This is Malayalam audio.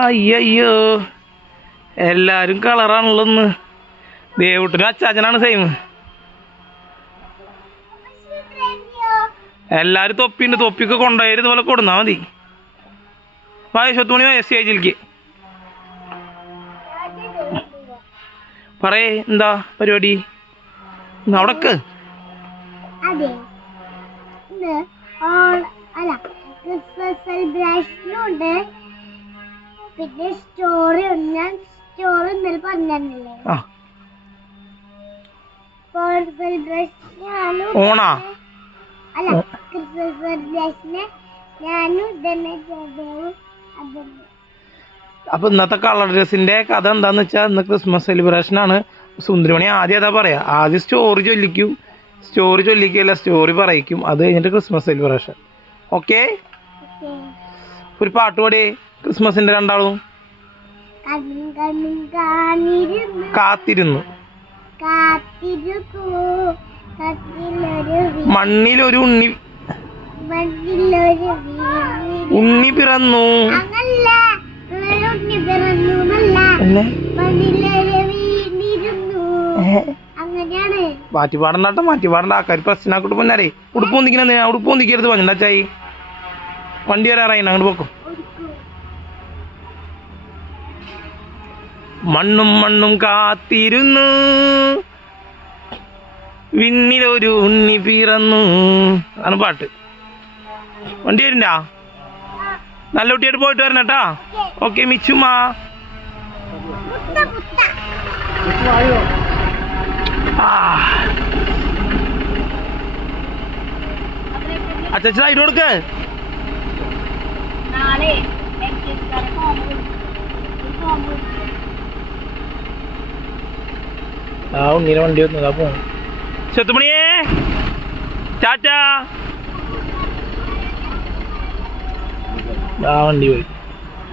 അയ്യോ എല്ലാരും കളറാണല്ലോ ഇന്ന്. ദേവുട്ടിനും അച്ചാച്ചനാണ് സെയിം. എല്ലാരും തൊപ്പിണ്ട്. തൊപ്പിക്ക് കൊണ്ടുപോയി ഇതുപോലെ കൊടുന്നാ മതി. വയസ്സത്തുമണി സ്റ്റേജിലേക്ക് പറയേ, എന്താ പരിപാടി അവിടക്ക്? പിന്നെ സ്റ്റോറി ഞാൻ സ്റ്റോറി ഇന്നലെ പറഞ്ഞില്ലേ, ഓണാ അല്ല ക്രിസ്മസ് സെലിബ്രേഷന് ഞാനും ഇതന്നെ ചെയ്തു. അപ്പൊ ഇന്നത്തെ കളർ ഡ്രസ്സിന്റെ കഥ എന്താന്ന് വെച്ചാൽ ഇന്ന് ക്രിസ്മസ് സെലിബ്രേഷൻ ആണ്. സുന്ദരമണി ആദ്യം അതാ പറയാ, ആദ്യം സ്റ്റോറി ചൊല്ലിക്കും, സ്റ്റോറി ചൊല്ലിക്കല്ല സ്റ്റോറി പറയിക്കും, അത് കഴിഞ്ഞിട്ട് ക്രിസ്മസ് സെലിബ്രേഷൻ. ഓക്കെ, ഒരു പാട്ട് പാടിയേ ക്രിസ്മസിന്റെ രണ്ടാളും. കാത്തിരുന്നു മണ്ണിലൊരു ഉണ്ണി ഉണ്ണി പിറന്നു. മാറ്റി പാടണ്ടാട്ടോ, മാറ്റി പാടണ്ട. ആൾക്കാർ പ്രശ്നമാക്കിട്ട് പൊന്നാരേ. ഉടുപ്പ് പൊന്തിക്കണ ഉടുപ്പ് പൊന്തിക്കരുത് പറഞ്ഞാച്ചായി. വണ്ടി വരാറായി, അങ്ങോട്ട് പോക്കും. മണ്ണും മണ്ണും കാത്തിരുന്നു വിണ്ണിലൊരു ഉണ്ണി പിറന്നു ആണ് പാട്ട്. വണ്ടി വരണ്ടാ? നല്ല കുട്ടിയായിട്ട് പോയിട്ട് വരണട്ടാ. ഓക്കെ മിച്ചുമ്മ. അച്ഛൻ സൈഡ് കൊടുക്ക്. ആ ഉണ്ണീനെ വണ്ടി വന്നതാ പോണു. ചെത്തുമണിയേ ടാറ്റാ. ആ വണ്ടി പോയി.